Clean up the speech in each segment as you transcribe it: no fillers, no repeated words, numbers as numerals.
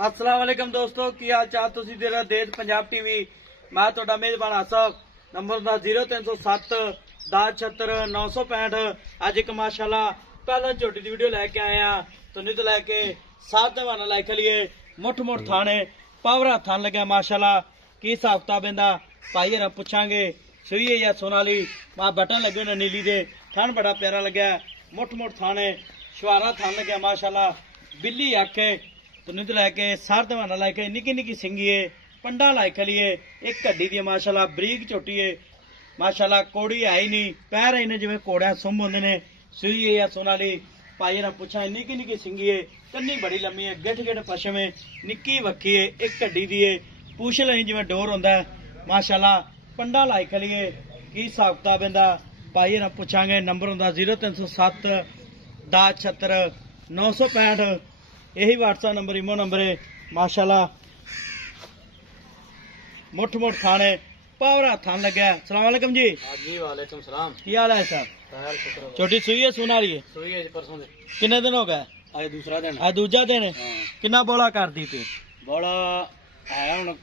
अस्सलाम वालेकुम दोस्तों की हाल चाल तुसी देख रहे देश पंजाब टीवी। मैं तुहाडा मेजबान आसफ। नंबर दा 0307 10 76 965। अज एक माशाल्लाह पहला छोटी दी वीडियो लैके आए हैं तो नहीं तो लैके सात दवाना लाइक लिए मुठ मुठ थाने पावरा थान लगे माशाल्लाह की हिसाब किताब इंदा भाई हरा पुछांगे सुई है या सोनाली वहाँ बटन लगे ना नीली दे थान बड़ा प्यारा लग्या मुठ मुठ थाने शुआरा थान लग्या माशाल्लाह बिल्ली आखे तो नहीं तो लैके सार दवाना लैके निकी निकी सिंगी है पंडा लाइक लिए एक कड्डी दी माशाल्लाह बरीक झोटी है माशाल्लाह कोड़ी है ही नहीं पैर है जिवें कोड़िया सुम होंदे ने सुई है या सोनाली भाई ना पुछा निकी निकी सिंगी है कन्नी बड़ी लम्मी है गिठ गिठ पशम है निक्की वक्की है एक कड्डी दी है पूछ लही जिवें डोर होंदा है माशाल्लाह पंडा लाइक लिए की हिसाब किताब इंदा भाई ना पुछांगे नंबर होंदा 0307 10 76 965 यही व्हाट्सएप नंबर इमो नंबर है माशाल्लाह मुठ मुठ थाने पावरा थान लगे। सलाम वालेकुम जी। जी वालेकुम सलाम। की हाल है सर? छोटी सुई है सुना रही है? सुई है परसों से। कितने दिन हो गए? आज दूसरा दिन। आज दूजा दिन है। कितना बोला कर दी थी? बोला आया हूं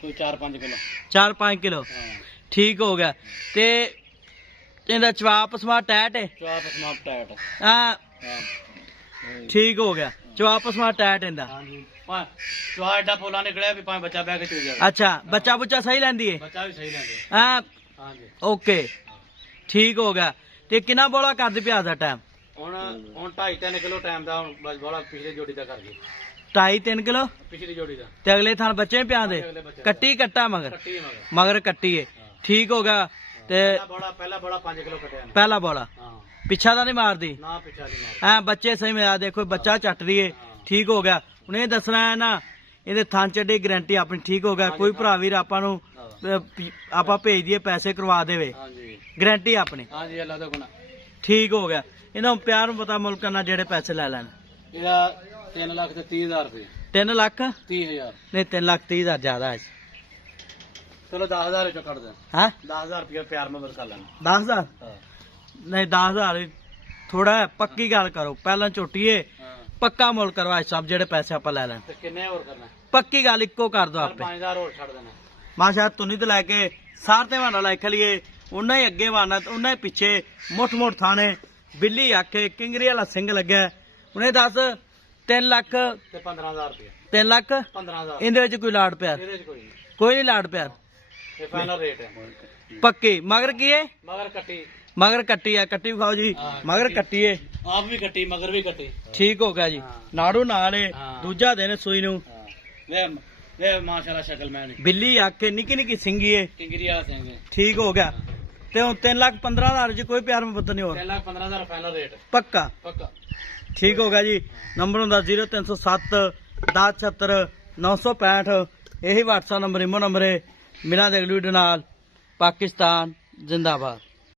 कोई 4-5 किलो। 4-5 किलो ठीक हो गया। ते इंदा चवाप समा टैट है? चवाप समा टैट। हाँ ठीक हो गया। चवाप समा टैट इंदा। हां जी चवा एडा पोला निकलिया भी पाए बच्चा बैग चल जाए। अच्छा बच्चा बुच्चा सही लेंदी है? बच्चा भी सही लेंदे। हां हां जी ओके ठीक हो गया। ते कितना बोला कर दी प्याज दा टाइम? हुन 2.5-3 किलो टाइम दा बस बोला पिछली जोड़ी दा कर गई। 2.5-3 किलो पिछली जोड़ी दा ते अगले थान बच्चे भी प्याज दे कट्टी कट्टा मगर कट्टी मगर कट्टी है ठीक हो गया। ते पहला बड़ा 5 किलो कटिया पहला बोला हां पिछा दा नहीं मार दी ना पिछा नहीं मार। हाँ बच्चे सही में देखो बच्चा चट रही है ठीक हो गया। उन्हें दसना है ना ये थान चढ़ी गारंटी अपनी ठीक हो गया। कोई भरा वीर आपां आपा भेज दिए पैसे करवा देवे गारंटी अपनी। हां जी अल्लाह दा गुना ठीक हो गया। इन्हों प्यार पता मुल्क करना जेड़े पैसे ले लैन। 3,30,000 रुपये। 3 लाख 30,000 नहीं 3,30,000 ज्यादा है। चलो 10,000 जो कर दे। हाँ 10,000 रुपया प्यार में बरका लेना। 10,000 नहीं 10,000 थोड़ा है पक्की गल करो पहला झोटी है पक्का मुल करवा सब जेड़े पैसे आप ले लैन। किन्ने और करना पक्की गल इको कर दो आप 5,000 और छड़ देना। माशा तुनी तो लैके सार ते वाना लाइक लिए उन्ना ही अगे वाना उन्ना ही पिछे मुठ मुठ थाने बिल्ली आखे किंगरी वाला सिंह लगे उन्हें दस 3 लाख 15,000 रुपया। 3 लाख 15,000 इंदे कोई लाड़ प्यार कोई नहीं लाड़ प्यार फाइनल रेट है पक्की मगर की है मगर कट्टी है कट्टी खाओ जी मगर कट्टी है आप भी कट्टी मगर भी कट्टी ठीक हो गया जी नाड़ू नाल है दूजा दिन सुई नू वे माशाल्लाह शक्ल मैंने बिल्ली आखे निकी निकी सिंगी है किंगरी वाला सिंह है ठीक हो गया। ते हुन 3,15,000 जी कोई प्यार में पता नहीं हो 3,15,000 फाइनल रेट पक्का पक्का ठीक हो गया जी। नंबर होंदा 0307 10 76 965 यही व्हाट्सएप नंबर इमो नंबर है। मिला दे अगली वीडियो नाल। पाकिस्तान जिंदाबाद।